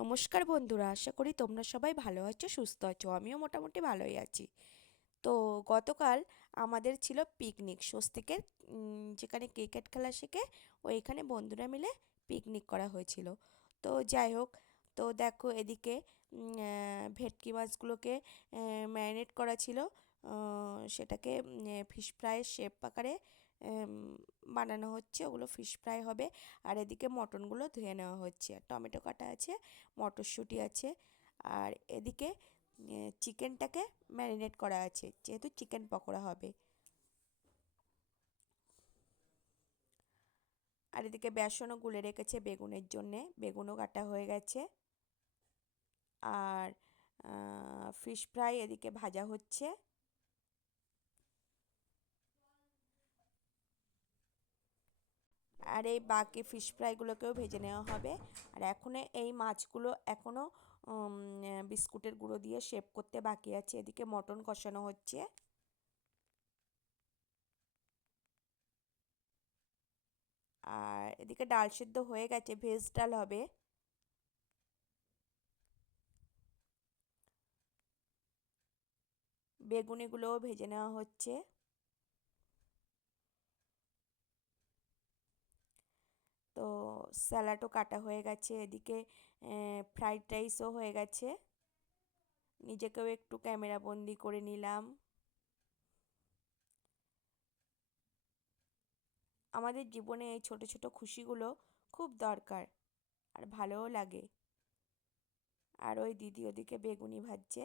নমস্কার বন্ধুরা, আশা করি তোমরা সবাই ভালো আছো, সুস্থ আছো, আমিও মোটামুটি ভালোই আছি। তো গতকাল আমাদের ছিল পিকনিক স্বস্তিকের যেখানে ক্রিকেট খেলা শিখে, ওইখানে বন্ধুরা মিলে পিকনিক করা হয়েছিল। তো যাই হোক, তো দেখো এদিকে ভেটকি মাছগুলোকে ম্যারিনেট করা ছিল সেটাকে ফিশ ফ্রাইয়ের শেপ আকারে বানানো হচ্ছে, ওগুলো ফিশ ফ্রাই হবে। আর এদিকে মটনগুলো ধুয়ে নেওয়া হচ্ছে। টমেটো কাটা আছে, মটরশুঁটি আছে, আর এদিকে চিকেনটাকে ম্যারিনেট করা আছে, যেহেতু চিকেন পকোড়া হবে। আর এদিকে বেসনও গুলে রেখেছে বেগুনের জন্যে। বেগুনও কাটা হয়ে গেছে। আর ফিশ ফ্রাই এদিকে ভাজা হচ্ছে। আর এই বাকি ফিশ ফ্রাইগুলোকেও ভেজে নেওয়া হবে। আর এখনও এই মাছগুলো এখনও বিস্কুটের গুঁড়ো দিয়ে শেপ করতে বাকি আছে। এদিকে মটন কষানো হচ্ছে। আর এদিকে ডাল সিদ্ধ হয়ে গেছে ভেজ ডাল হবে। বেগুনিগুলোও ভেজে নেওয়া হচ্ছে তো স্যালাডও কাটা হয়ে গেছে, এদিকে ফ্রাইড রাইসও হয়ে গেছে। নিজেকেও একটু ক্যামেরা বন্দি করে নিলাম। আমাদের জীবনে এই ছোট ছোট খুশিগুলো খুব দরকার আর ভালোও লাগে। আর ওই দিদি ওদিকে বেগুনি ভাজছে।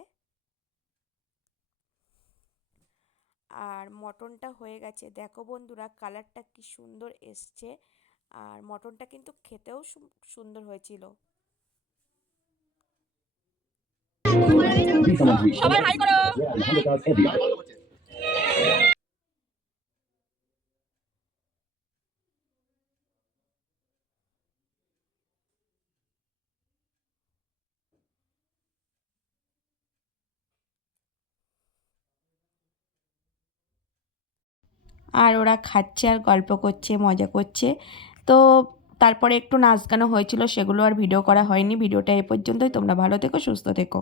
আর মটনটা হয়ে গেছে। দেখো বন্ধুরা, কালারটা কি সুন্দর এসছে। আর মটনটা কিন্তু খেতেও সুন্দর হয়েছিল। সবাই হাই করো। আর ওরা খাচ্ছে আর গল্প করছে মজা করছে। তো তারপরে একটু নাচ গানো হয়েছিল, সেগুলো আর ভিডিও করা হয়নি। ভিডিওটা এ পর্যন্তই। তোমরা ভালো থেকো, সুস্থ থেকো।